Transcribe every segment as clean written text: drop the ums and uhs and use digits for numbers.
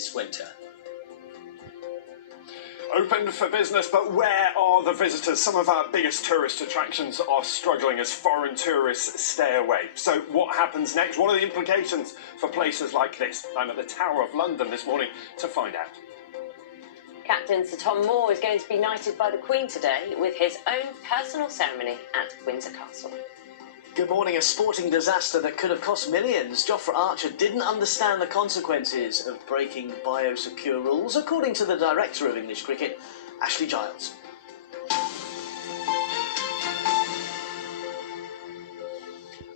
this winter. Open for business, but where are the visitors? Some of our biggest tourist attractions are struggling as foreign tourists stay away. So what happens next? What are the implications for places like this? I'm at the Tower of London this morning to find out. Captain Sir Tom Moore is going to be knighted by the Queen today with his own personal ceremony at Windsor Castle. Good morning. A sporting disaster that could have cost millions. Jofra Archer didn't understand the consequences of breaking biosecure rules, according to the director of English cricket, Ashley Giles.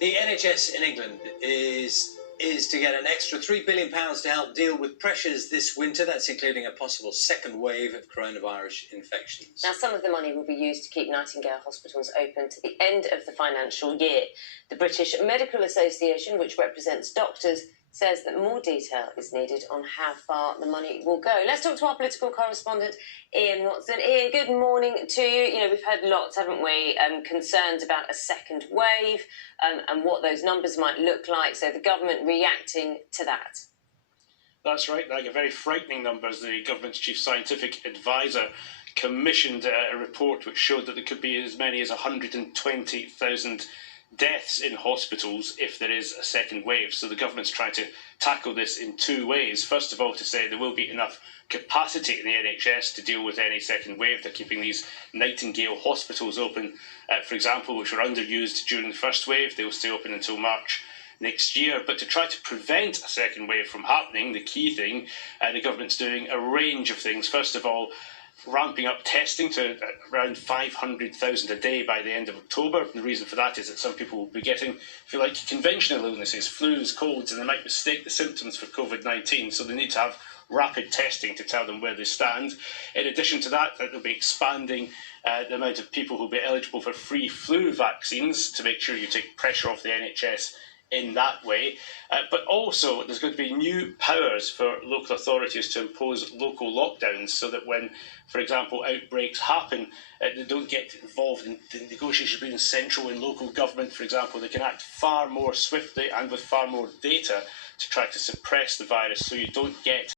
The NHS in England is to get an extra £3 billion to help deal with pressures this winter. That's including a possible second wave of coronavirus infections. Now, some of the money will be used to keep Nightingale hospitals open to the end of the financial year. The British Medical Association, which represents doctors, says that more detail is needed on how far the money will go. Let's talk to our political correspondent, Ian Watson. Ian, good morning to you. You know, we've heard lots, haven't we, concerns about a second wave and what those numbers might look like. So the government reacting to that. That's right, like very frightening numbers. The government's chief scientific advisor commissioned a report which showed that there could be as many as 120,000 deaths in hospitals if there is a second wave. So the government's trying to tackle this in two ways. First of all, to say there will be enough capacity in the NHS to deal with any second wave. They're keeping these Nightingale hospitals open, for example, which were underused during the first wave. They will stay open until March next year. But to try to prevent a second wave from happening, the key thing, the government's doing a range of things. First of all, ramping up testing to around 500,000 a day by the end of October. And the reason for that is that some people will be getting, if you like, conventional illnesses, flus, colds, and they might mistake the symptoms for COVID-19. So they need to have rapid testing to tell them where they stand. In addition to that, they'll be expanding the amount of people who will be eligible for free flu vaccines to make sure you take pressure off the NHS in that way. But also there's going to be new powers for local authorities to impose local lockdowns so that when, for example, outbreaks happen, they don't get involved in the negotiations between central and local government. For example, they can act far more swiftly and with far more data to try to suppress the virus so you don't get